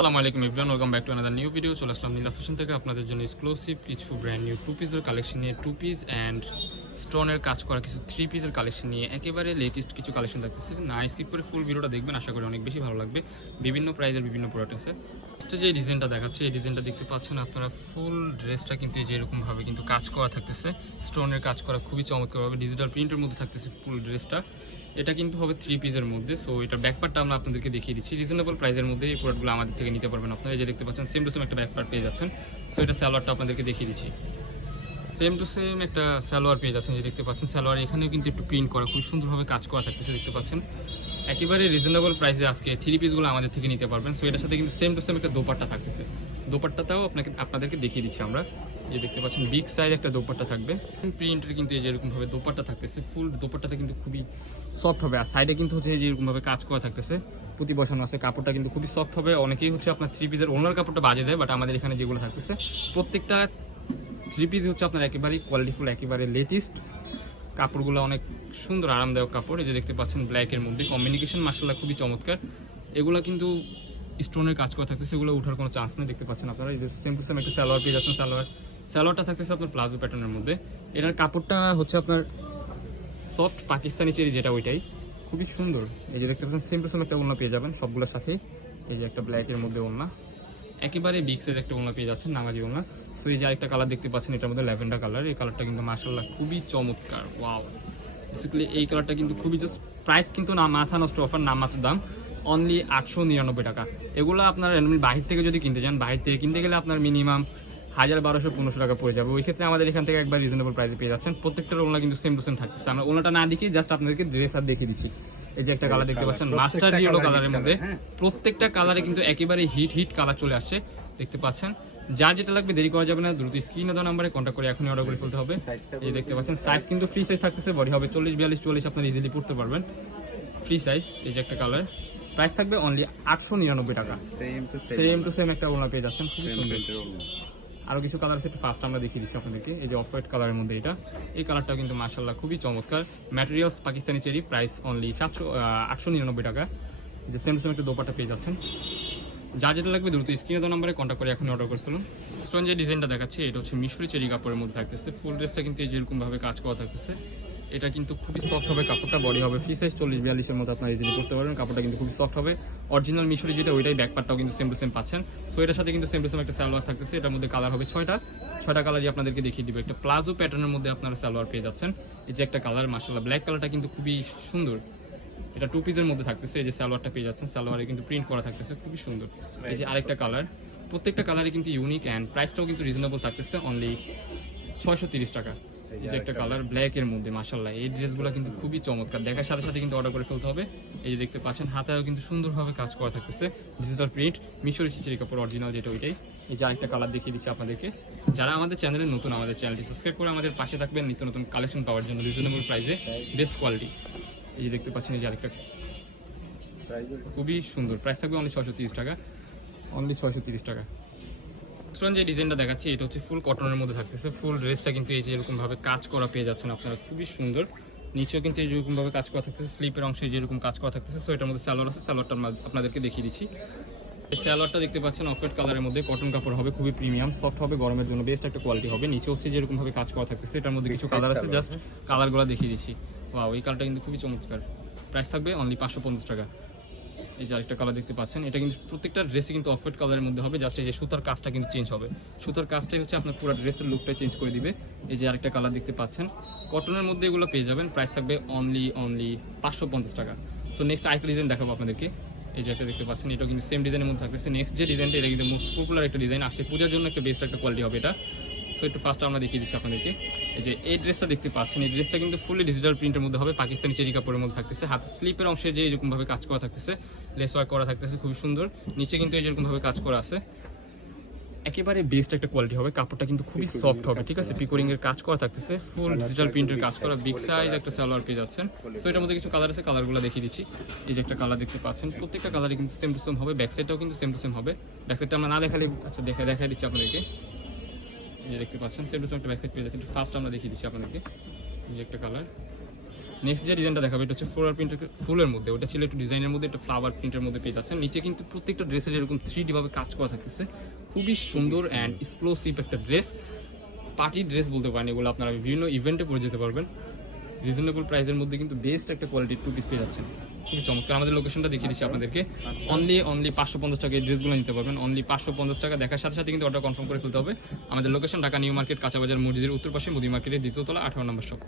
আসসালামু আলাইকুম everyone, welcome back to another new video. চলে আসলাম নীলা ফ্যাশন থেকে আপনাদের জন্য এক্সক্লুসিভ কিছু ব্র্যান্ড নিউ টু পিসের কালেকশন নিয়ে, টু পিস অ্যান্ড স্টোনের কাজ করা কিছু থ্রি পিসের কালেকশন নিয়ে একেবারে লেটেস্ট কিছু কালেকশন থাকতেছে। না স্কিপ করে ফুল ভিডিওটা দেখবেন, আশা করি অনেক বেশি ভালো লাগবে। বিভিন্ন প্রাইজের বিভিন্ন প্রোডাক্ট আছে। ফার্স্টে যে ডিজাইনটা দেখাচ্ছে, এই ডিজাইনটা দেখতে পাচ্ছেন আপনারা। ফুল ড্রেসটা কিন্তু এই যে এরকমভাবে কিন্তু কাজ করা থাকতেছে, স্টোনের কাজ করা খুবই চমৎকারভাবে ডিজিটাল প্রিন্টের মধ্যে থাকতেছে ফুল ড্রেসটা। এটা কিন্তু হবে থ্রি পিসের মধ্যে। সো এটা ব্যাকপার্টটা আমরা আপনাদেরকে দেখিয়ে দিচ্ছি রিজনেবল প্রাইসের মধ্যে। এই প্রোডাক্টগুলো আমাদের থেকে নিতে পারবেন আপনারা। এই যে দেখতে পাচ্ছেন সেম টু সেম একটা ব্যাকপার্ট পেয়ে যাচ্ছেন। সো এটা সালোয়ারটা আপনাদেরকে দেখিয়ে দিচ্ছি। সেম টু সেম একটা সালোয়ার পেয়ে যাচ্ছেন, যে দেখতে পাচ্ছেন সালোয়ার এখানেও কিন্তু একটু প্রিন্ট করা, খুব সুন্দরভাবে কাজ করা থাকতেছে দেখতে পাচ্ছেন। একেবারে রিজনেবল প্রাইসে আজকে থ্রি পিসগুলো আমাদের থেকে নিতে পারবেন। সো এটার সাথে কিন্তু সেম টু সেম একটা দোপাট্টা থাকতেছে। দোপাট্টাটাও আপনাদেরকে দেখিয়ে দিচ্ছি আমরা। এই দেখতে পাচ্ছেন বিগ সাইজ একটা দোপাট্টা থাকবে, প্রিন্টের কিন্তু এই যে এরকমভাবে দোপাট্টা থাকতেছে। ফুল দোপাট্টাটা কিন্তু খুবই সফট হবে, আর সাইডে কিন্তু হচ্ছে এই যে এরকমভাবে কাজ করা থাকতেছে, পুঁতি বসানো আছে। কাপড়টা কিন্তু খুবই সফট হবে। অনেকেই হচ্ছে আপনার থ্রি পিসের ওনার কাপড়টা বাজে দেয়, বাট আমাদের এখানে যেগুলো থাকতেছে প্রত্যেকটা থ্রি পিস হচ্ছে আপনার একেবারেই কোয়ালিটিফুল, একেবারে লেটেস্ট। কাপড়গুলো অনেক সুন্দর আরামদায়ক কাপড়। এই যে দেখতে পাচ্ছেন ব্ল্যাকের মধ্যে কমিউনিকেশন মাশাআল্লাহ খুবই চমৎকার। এগুলো কিন্তু স্টোনের কাজ করা থাকতেছে, সেগুলো ওঠার কোনো চান্স নেই। দেখতে পাচ্ছেন আপনারা এই যে সেম টু সেম একটা সালোয়ার পেয়ে যাচ্ছেন। সালোয়ারটা থাকতেছে আপনার প্লাজো প্যাটার্নের মধ্যে। এটার কাপড়টা হচ্ছে আপনার সফট পাকিস্তানি চেরি, যেটা ওইটাই খুবই সুন্দর। এই যে দেখতে পাচ্ছেন সেম টু সেম একটা ওড়না পেয়ে যাবেন সবগুলোর সাথে। এই যে একটা ব্ল্যাকের মধ্যে ওড়না, একেবারে বিগ সাইজ একটা ওড়না পেয়ে যাচ্ছেন, নামাজি ওড়না। সো এই যে আরেকটা কালার দেখতে পাচ্ছেন, এটার মধ্যে ল্যাভেন্ডার কালার। এই কালারটা কিন্তু মাশাআল্লাহ খুবই চমৎকার। ওয়াও, বেসিক্যালি এই কালারটা কিন্তু খুবই জাস্ট প্রাইস কিন্তু না মাথা নষ্ট অফার, না মাত্র দাম অনলি 899 টাকা। এগুলো আপনার বাহির থেকে যদি কিনতে যান, বাহির থেকে কিনতে গেলে আপনার মিনিমাম 1200-1500 টাকা পড়ে যাবে। ওই ক্ষেত্রে আমাদের এখান থেকে একবার রিজনেবল প্রাইসে পেয়ে যাচ্ছেন। প্রত্যেকটা ওড়না কিন্তু সেম টু সেম থাকছে। আমরা ওড়নাটা না দেখিয়ে জাস্ট আপনাদেরকে ড্রেস আর দেখিয়ে দিচ্ছি। এই যে একটা কালার দেখতে পাচ্ছেন মাস্টার ইয়েলো কালারের মধ্যে, প্রত্যেকটা কালারে কিন্তু একেবারে হিট কালার চলে আসছে দেখতে পাচ্ছেন। যার যেটা লাগবে দেরি করা যাবে না, দ্রুত স্ক্রিনে দেওয়া নাম্বারে কন্ট্যাক্ট করে এখনই অর্ডার করে ফেলতে হবে। এই দেখতে পাচ্ছেন সাইজ কিন্তু ফ্রি সাইজ থাকতেছে, বডি হবে 40-42-40, আপনারা ইজিলি পড়তে পারবেন, ফ্রি সাইজ। এই যে একটা কালার, প্রাইস থাকবে অনলি 899 টাকা। সেম টু সেম একটা ওড়না পেয়ে যাচ্ছেন, খুবই সুন্দর। আরো কিছু কালার আছে, একটু ফার্স্ট আমরা দেখিয়ে দিচ্ছি আপনাদেরকে। এই যে অফ হোয়াইট কালারের মধ্যে এটা, এই কালারটা কিন্তু মাশাআল্লাহ খুবই চমৎকার। Materials Pakistani cherry, price only 899 টাকা। যে সেম সেম একটা দোপাট্টা পেয়ে যাচ্ছেন। যা যেটা লাগবে দ্রুত স্ক্রিনে দেওয়া নাম্বারে কন্ট্যাক্ট করে এখন অর্ডার করে ফেলুন। স্টোন যে ডিজাইনটা দেখাচ্ছি, এটা হচ্ছে মিশরি চেরি কাপড়ের মধ্যে থাকতেছে। ফুল ড্রেসটা কিন্তু এই যেরকম ভাবে কাজ করা থাকতেছে। এটা কিন্তু খুবই সফট হবে কাপড়টা, বডি হবে ফ্রি সাইজ 40-42-এর মতো আপনারা ইজিলি করতে পারবেন। কাপড়টা কিন্তু খুবই সফট হবে, অরিজিনাল মিশরি যেটা ওইটাই। ব্যাকপার্টটাও কিন্তু সেম টু সেম পাচ্ছেন। সো এটার সাথে কিন্তু সেম টু সেম একটা সালোয়ার থাকতেছে। এটার মধ্যে কালার হবে 6টা কালারই আপনাদেরকে দেখিয়ে দিব। একটা প্লাজো প্যাটার্নের মধ্যে আপনারা সালোয়ার পেয়ে যাচ্ছেন। এই যে একটা কালার মাশাআল্লাহ, ব্ল্যাক কালারটা কিন্তু খুবই সুন্দর। এটা টু পিসের মধ্যে থাকতেছে। এই যে সালোয়ারটা পেয়ে যাচ্ছেন, সালোয়ারে কিন্তু প্রিন্ট করা থাকতেছে, খুবই সুন্দর। এই যে আরেকটা কালার, প্রত্যেকটা কালারে কিন্তু ইউনিক অ্যান্ড প্রাইসটাও কিন্তু রিজনেবল থাকতেছে, অনলি 630 টাকা। এই যে একটা কালার ব্ল্যাকের মধ্যে মাশাআল্লাহ, এই ড্রেসগুলো কিন্তু খুবই চমৎকার। দেখার সাথে সাথে কিন্তু অর্ডার করে ফেলতে হবে। এই যে দেখতে পাচ্ছেন হাতায়ও কিন্তু সুন্দরভাবে কাজ করা থাকতেছে, ডিজিটাল প্রিন্ট মিশরি চেরি কাপড় অরিজিনাল যেটা ওইটাই। এই যে আরেকটা কালার দেখিয়ে দিচ্ছি আপনাদেরকে। যারা আমাদের চ্যানেলে নতুন, আমাদের চ্যানেলটি সাবস্ক্রাইব করে আমাদের পাশে থাকবেন নিত্য নতুন কালেকশন পাওয়ার জন্য, রিজনেবল প্রাইসে বেস্ট কোয়ালিটি। এই যে দেখতে পাচ্ছেন এই যে আরেকটা খুবই সুন্দর, প্রাইস থাকবে অনলি 630 টাকা, অনলি 630 টাকা। যে ডিজাইনটা দেখাচ্ছি, এটা হচ্ছে ফুল কটনের মধ্যে থাকতেছে। ফুল ড্রেসটা কিন্তু এই যে এরকম ভাবে কাজ করা পেয়ে যাচ্ছেন আপনারা, খুবই সুন্দর। নিচেও কিন্তু এইরকম ভাবে কাজ করা থাকতেছে, স্লিপের অংশে যেরকম কাজ করা থাকতেছে। সো এটার মধ্যে সালোয়ার আছে, সালোয়ারটা আপনাদেরকে দেখিয়ে দিচ্ছি। এই সালোয়ারটা দেখতে পাচ্ছেন অফ হোয়াইট কালারের মধ্যে, কটন কাপড় হবে, খুবই প্রিমিয়াম, সফট হবে, গরমের জন্য বেস্ট একটা কোয়ালিটি হবে। নিচে হচ্ছে যেরকম ভাবে কাজ করা থাকতেছে। এটার মধ্যে কিছু কালার আছে, জাস্ট কালারগুলো দেখিয়ে দিচ্ছি। ওয়াও, এই কালারটা কিন্তু খুবই চমৎকার। প্রাইস থাকবে অনলি 550 টাকা। এই যে আরেকটা কালার দেখতে পাচ্ছেন, এটা কিন্তু প্রত্যেকটা ড্রেসে কিন্তু অফ হোয়াইট কালারের মধ্যে হবে। জাস্ট এই যে সুতার কাজটা কিন্তু চেঞ্জ হবে, সুতার কাজটাই হচ্ছে আপনার পুরো ড্রেসের লুকটা চেঞ্জ করে দিবে। এই যে আরেকটা কালার দেখতে পাচ্ছেন, কটনের মধ্যে এগুলো পেয়ে যাবেন। প্রাইস থাকবে অনলি 550 টাকা। তো নেক্সট আরেকটা ডিজাইন দেখাবো আপনাদেরকে। এই যে একটা দেখতে পাচ্ছেন, এটাও কিন্তু সেম ডিজাইনের মধ্যে থাকতেছে। নেক্সট যে ডিজাইনটা, এটা কিন্তু মোস্ট পপুলার একটা ডিজাইন, আসছে পূজার জন্য একটা বেস্ট একটা কোয়ালিটি হবে এটা। সো একটু ফার্স্ট আমরা দেখিয়ে দিচ্ছি আপনাদেরকে। এই যে এই ড্রেসটা দেখতে পাচ্ছেন, এই ড্রেসটা কিন্তু ফুলি ডিজিটাল প্রিন্টের মধ্যে হবে, পাকিস্তানি চেরি কাপড়ের মধ্যে থাকতেছে। হাতে স্লিপের অংশে যে এরকম ভাবে কাজ করা থাকতেছে, লেস ওয়ার্ক করা থাকতেছে, খুবই সুন্দর। নিচে কিন্তু এরকম ভাবে কাজ করা আছে, একেবারে বেস্ট একটা কোয়ালিটি হবে। কাপড়টা কিন্তু খুবই সফট হবে, ঠিক আছে। পিকোরিং এর কাজ করা থাকতেছে, ফুল ডিজিটাল প্রিন্টের কাজ করা, বিগ সাইজ একটা সালোয়ার পেয়ে যাচ্ছেন। সো এটার মধ্যে কিছু কালার আছে, কালারগুলো দেখিয়ে দিচ্ছি। এই যে একটা কালার দেখতে পাচ্ছেন, প্রত্যেকটা কালারই কিন্তু সেম টু সেম হবে। ব্যাক সাইডটাও কিন্তু সেম টু সেম হবে। ব্যাক সাইডটা আমরা না দেখালে, আচ্ছা দেখাই দিচ্ছি আপনাদেরকে। এই যে দেখতে পাচ্ছেন সেম টু সেম একটা ব্যাক সাইড পেয়ে যাচ্ছে। একটু ফার্স্ট আমরা দেখিয়ে দিচ্ছি আপনাদেরকে। এই যে একটা কালার, নেক্সট যে ডিজাইনটা দেখাবে এটা হচ্ছে ফ্লোরাল প্রিন্টের ফুলের মধ্যে, ওটা ছিল একটু ডিজাইনের মধ্যে, একটা ফ্লাওয়ার প্রিন্টের মধ্যে পেয়ে যাচ্ছেন। নিচে কিন্তু প্রত্যেকটা ড্রেসের এরকম 3D ভাবে কাজ করা থাকতেছে, খুবই সুন্দর অ্যান্ড এক্সক্লুসিভ একটা ড্রেস, পার্টি ড্রেস বলতে পারেন এগুলো, আপনারা বিভিন্ন ইভেন্টে পরে যেতে পারবেন। রিজনেবল প্রাইসের মধ্যে কিন্তু বেস্ট একটা কোয়ালিটির 2 পিস পেয়ে যাচ্ছেন, খুবই চমৎকার। আমাদের লোকেশনটা দেখিয়ে দিচ্ছি আপনাদেরকে। অনলি 550 টাকা এই ড্রেসগুলো নিতে পারবেন, অনলি 550 টাকা। দেখার সাথে সাথে কিন্তু অর্ডার কনফার্ম করে ফেলতে হবে। আমাদের লোকেশন ঢাকা নিউ মার্কেট, কাঁচাবাজার মসজিদের উত্তর পাশে, মুদি মার্কেটের দ্বিতীয় তলা, 18 নম্বর শপ।